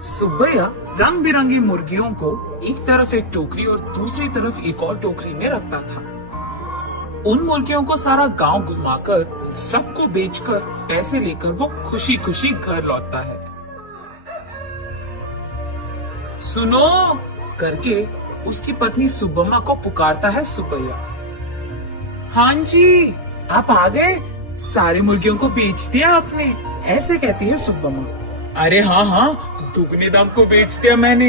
सुब्बैया रंग बिरंगी मुर्गियों को एक तरफ एक टोकरी और दूसरी तरफ एक और टोकरी में रखता था। उन मुर्गियों को सारा गांव घुमाकर उन सबको बेचकर पैसे लेकर वो खुशी खुशी घर लौटता है। सुनो करके उसकी पत्नी सुब्बम्मा को पुकारता है सुब्बैया। हाँ जी, आप आ गए, सारे मुर्गियों को बेच दिया आपने, ऐसे कहती है सुब्बम्मा। अरे हाँ हाँ, दुगने दाम को बेच दिया मैंने,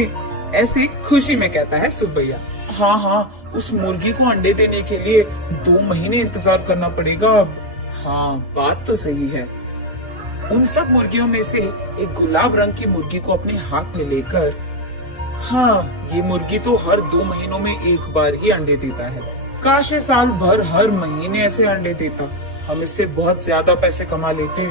ऐसे खुशी में कहता है सुब्बैया। हाँ हाँ, उस मुर्गी को अंडे देने के लिए 2 महीने इंतजार करना पड़ेगा अब। हाँ, बात तो सही है। उन सब मुर्गियों में से एक गुलाब रंग की मुर्गी को अपने हाथ में लेकर, हाँ, ये मुर्गी तो हर 2 महीनों में एक बार ही अंडे देता है, काश ये साल भर हर महीने ऐसे अंडे देता, हम इससे बहुत ज्यादा पैसे कमा लेते।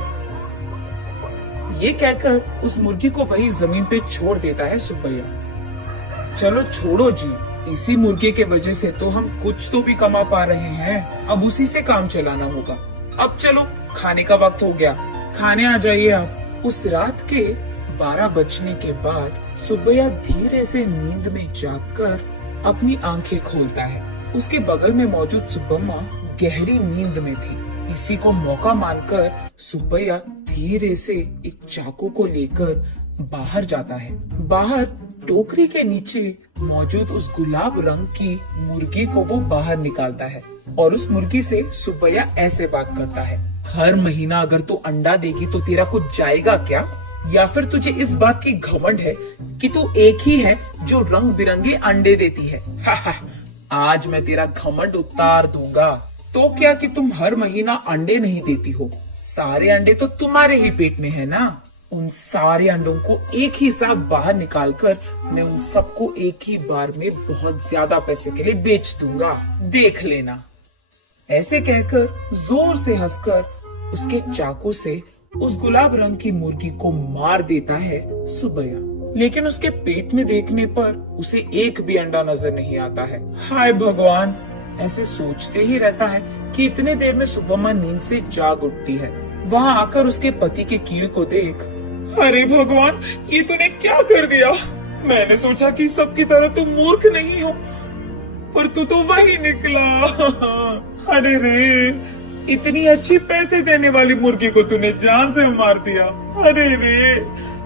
ये कहकर उस मुर्गी को वही जमीन पे छोड़ देता है सुब्बैया। चलो छोड़ो जी, इसी मुर्गे के वजह से तो हम कुछ तो भी कमा पा रहे हैं, अब उसी से काम चलाना होगा। अब चलो, खाने का वक्त हो गया, खाने आ जाइए आप। उस रात के 12 बजने के बाद सुब्बैया धीरे से नींद में जागकर अपनी आंखें खोलता है। उसके बगल में मौजूद सुब्बम्मा गहरी नींद में थी। इसी को मौका मानकर सुब्बैया धीरे से एक चाकू को लेकर बाहर जाता है। बाहर टोकरी के नीचे मौजूद उस गुलाब रंग की मुर्गी को वो बाहर निकालता है और उस मुर्गी से सुब्बैया ऐसे बात करता है। हर महीना अगर तू अंडा देगी तो तेरा कुछ जाएगा क्या? या फिर तुझे इस बात की घमंड है कि तू एक ही है जो रंग बिरंगे अंडे देती है? आज मैं तेरा घमंड उतार दूंगा। तो क्या कि तुम हर महीना अंडे नहीं देती हो, सारे अंडे तो तुम्हारे ही पेट में है ना। उन सारे अंडों को एक ही साथ बाहर निकालकर मैं उन सबको एक ही बार में बहुत ज्यादा पैसे के लिए बेच दूंगा, देख लेना। ऐसे कहकर जोर से हंसकर उसके चाकू से उस गुलाब रंग की मुर्गी को मार देता है सुब्बैया। लेकिन उसके पेट में देखने पर उसे एक भी अंडा नजर नहीं आता है। हाय भगवान, ऐसे सोचते ही रहता है कि इतने देर में सुब्बम्मा नींद से जाग उठती है। वहाँ आकर उसके पति के कील को देख, अरे भगवान, ये तूने क्या कर दिया? मैंने सोचा कि सबकी तरह तुम मूर्ख नहीं हो, पर तू तो वही निकला। अरे रे, इतनी अच्छी पैसे देने वाली मुर्गी को तूने जान से मार दिया। अरे रे,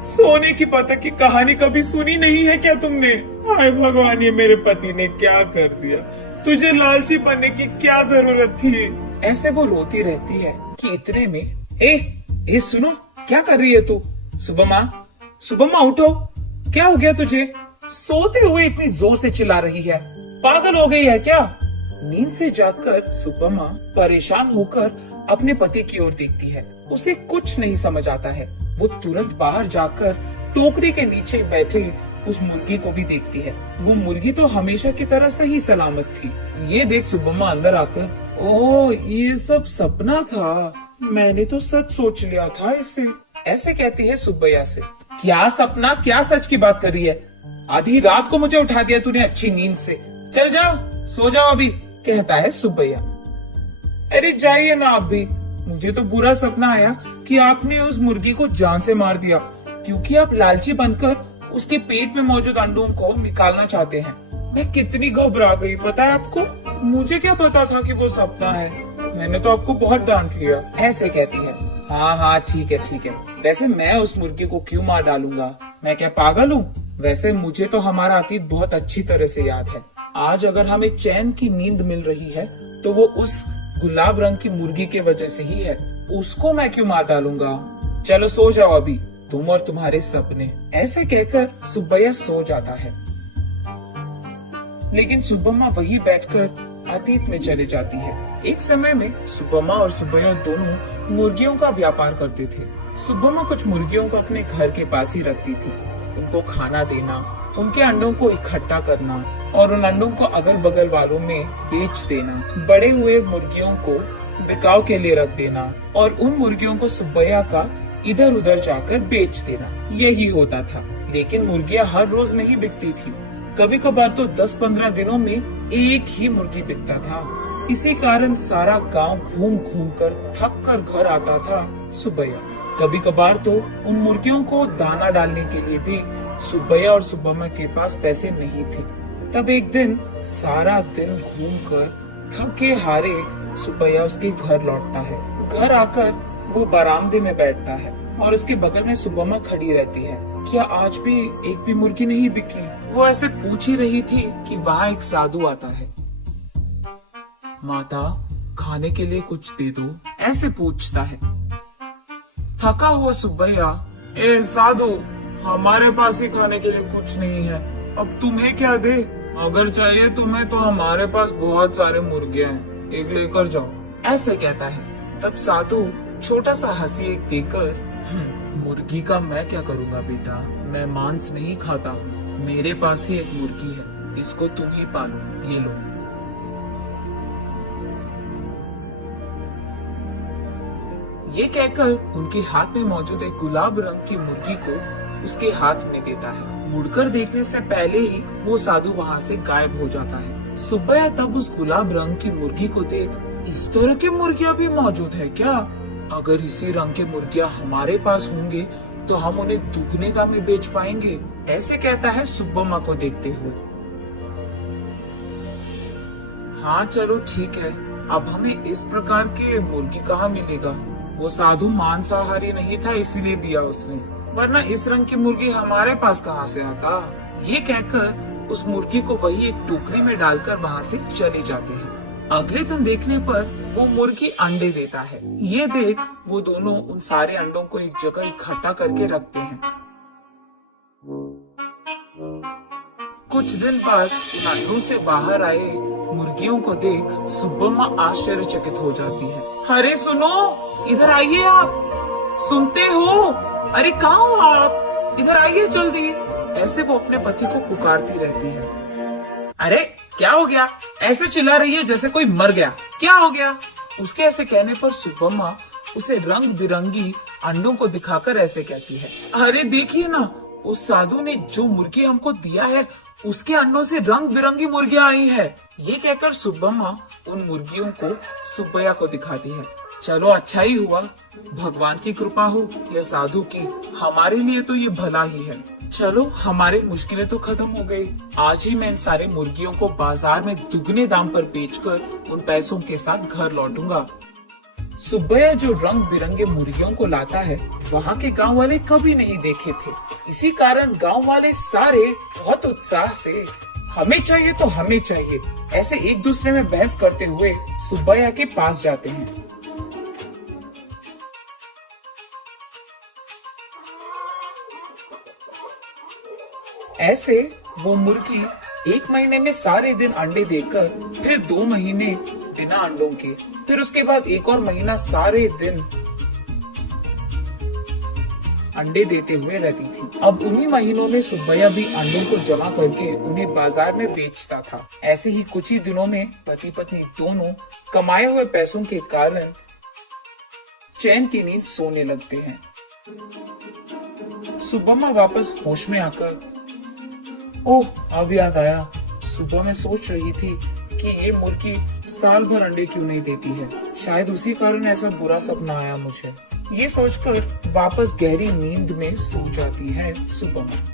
सोने की पतंग की कहानी कभी सुनी नहीं है क्या तुमने? हाय भगवान, ये मेरे पति ने क्या कर दिया? तुझे लालची बनने की क्या जरूरत थी? ऐसे वो रोती रहती है कि इतने में ए सुनो, क्या कर रही है तू? सुब्बम्मा, सुब्बम्मा उठो, क्या हो गया तुझे? सोते हुए इतनी जोर से चिल्ला रही है, पागल हो गई है क्या? नींद से जागकर सुब्बम्मा परेशान होकर अपने पति की ओर देखती है। उसे कुछ नहीं समझ आता है। वो तुरंत बाहर जाकर टोकरी के नीचे बैठे उस मुर्गी को भी देखती है। वो मुर्गी तो हमेशा की तरह सही सलामत थी। ये देख सुब्बम्मा अंदर आकर, ओह, ये सब सपना था, मैंने तो सच सोच लिया था इससे, ऐसे कहती है सुब्बैया से। क्या सपना, क्या सच की बात कर रही है? आधी रात को मुझे उठा दिया तूने अच्छी नींद से, चल जाओ, सो जाओ अभी, कहता है सुब्बैया। अरे जाइए ना आप भी, मुझे तो बुरा सपना आया कि आपने उस मुर्गी को जान से मार दिया, क्योंकि आप लालची बनकर उसके पेट में मौजूद अंडों को निकालना चाहते हैं। मैं कितनी घबरा गई पता है आपको? मुझे क्या पता था कि वो सपना है, मैंने तो आपको बहुत डांट लिया, ऐसे कहती है। हाँ हाँ, ठीक है ठीक है, वैसे मैं उस मुर्गी को क्यों मार डालूंगा, मैं क्या पागल हूँ? वैसे मुझे तो हमारा अतीत बहुत अच्छी तरह से याद है। आज अगर हमें चैन की नींद मिल रही है तो वो उस गुलाब रंग की मुर्गी के वजह से ही है, उसको मैं क्यों मार डालूंगा? चलो सो जाओ अभी, तुम और तुम्हारे सपने, ऐसे कहकर सुब्बैया सो जाता है। लेकिन सुब्बम्मा वही बैठकर अतीत में चले जाती है। एक समय में सुब्बम्मा और सुब्बैया दोनों मुर्गियों का व्यापार करते थे। सुब्बम्मा कुछ मुर्गियों को अपने घर के पास ही रखती थी, उनको खाना देना, उनके अंडों को इकट्ठा करना और उन अंडों को अगल बगल वालों में बेच देना, बड़े हुए मुर्गियों को बिकाऊ के लिए रख देना और उन मुर्गियों को सुब्बैया का इधर उधर जाकर बेच देना, यही होता था। लेकिन मुर्गियां हर रोज नहीं बिकती थी, कभी कभार तो 10-15 दिनों में एक ही मुर्गी बिकता था। इसी कारण सारा गांव घूम घूम कर थक कर घर आता था सुब्बैया। कभी कभार तो उन मुर्गियों को दाना डालने के लिए भी सुब्बैया और सुब्बम्मा के पास पैसे नहीं थे। तब एक दिन सारा दिन घूमकर थके हारे सुब्बैया उसके घर लौटता है। घर आकर वो बरामदे में बैठता है और उसके बगल में सुब्बम्मा खड़ी रहती है। क्या आज भी एक भी मुर्गी नहीं बिकी? वो ऐसे पूछ ही रही थी कि वहाँ एक साधु आता है। माता, खाने के लिए कुछ दे दो, ऐसे पूछता है। थका हुआ सुब्बैया, ए साधु, हमारे पास ही खाने के लिए कुछ नहीं है, अब तुम्हें क्या दे? अगर चाहिए तुम्हें तो हमारे पास बहुत सारे मुर्गे हैं, एक लेकर जाओ, ऐसे कहता है। तब साधु छोटा सा हंसी एक देकर, मुर्गी का मैं क्या करूँगा बेटा, मैं मांस नहीं खाता हूँ, मेरे पास ही एक मुर्गी है, इसको तुम ही पालो, ये लो। ये कहकर उनके हाथ में मौजूद एक गुलाब रंग की मुर्गी को उसके हाथ में देता है। मुड़कर देखने से पहले ही वो साधु वहाँ से गायब हो जाता है। सुब्बैया तब उस गुलाब रंग की मुर्गी को देख, इस तरह की मुर्गियाँ भी मौजूद है क्या? अगर इसी रंग के मुर्गियाँ हमारे पास होंगे तो हम उन्हें दुगने दाम में बेच पाएंगे, ऐसे कहता है सुब्बम्मा को देखते हुए। हाँ चलो ठीक है, अब हमें इस प्रकार के मुर्गी कहाँ मिलेगा? वो साधु मांसाहारी नहीं था इसीलिए दिया उसने, वरना इस रंग की मुर्गी हमारे पास कहाँ से आता? ये कहकर उस मुर्गी को वही एक टोकरी में डालकर वहाँ से चले जाते हैं। अगले दिन देखने पर वो मुर्गी अंडे देता है। ये देख वो दोनों उन सारे अंडों को एक जगह इकट्ठा करके रखते हैं। कुछ दिन बाद उन अंडों से बाहर आए मुर्गियों को देख सुब्बम्मा आश्चर्यचकित हो जाती है। अरे सुनो, इधर आइए आप, सुनते हो? अरे कहाँ हो आप? इधर आइए जल्दी, ऐसे वो अपने पति को पुकारती रहती है। अरे क्या हो गया? ऐसे चिल्ला रही है जैसे कोई मर गया, क्या हो गया? उसके ऐसे कहने पर सुब्बम्मा उसे रंग बिरंगी अंडों को दिखाकर ऐसे कहती है, अरे देखिए ना, उस साधु ने जो मुर्गी हमको दिया है उसके अंडों से रंग बिरंगी मुर्गियां आई है। ये कहकर सुब्बम्मा उन मुर्गियों को सुब्बैया को दिखाती है। चलो अच्छा ही हुआ, भगवान की कृपा हो या साधु की, हमारे लिए तो ये भला ही है। चलो हमारी मुश्किलें तो खत्म हो गई। आज ही मैं इन सारे मुर्गियों को बाजार में दुगने दाम पर बेचकर उन पैसों के साथ घर लौटूंगा। सुब्बैया जो रंग बिरंगे मुर्गियों को लाता है वहाँ के गांव वाले कभी नहीं देखे थे। इसी कारण गांव वाले सारे बहुत उत्साह से हमें चाहिए तो हमें चाहिए ऐसे एक दूसरे में बहस करते हुए सुब्बैया के पास जाते हैं। ऐसे वो मुर्गी एक महीने में सारे दिन अंडे देकर, फिर 2 महीने बिना अंडों के, फिर उसके बाद एक और महीना सारे दिन अंडे देते हुए रहती थी। अब उन्हीं महीनों में सुब्बैया भी अंडों को जमा करके उन्हें बाजार में बेचता था। ऐसे ही कुछ ही दिनों में पति पत्नी दोनों कमाए हुए पैसों के कारण चैन की नींद सोने लगते हैं। सुब्बम्मा वापस होश में आकर, ओह अब याद आया, सुबह मैं सोच रही थी कि ये मुर्गी साल भर अंडे क्यों नहीं देती है, शायद उसी कारण ऐसा बुरा सपना आया मुझे। ये सोचकर वापस गहरी नींद में सो जाती है सुब्बम्मा।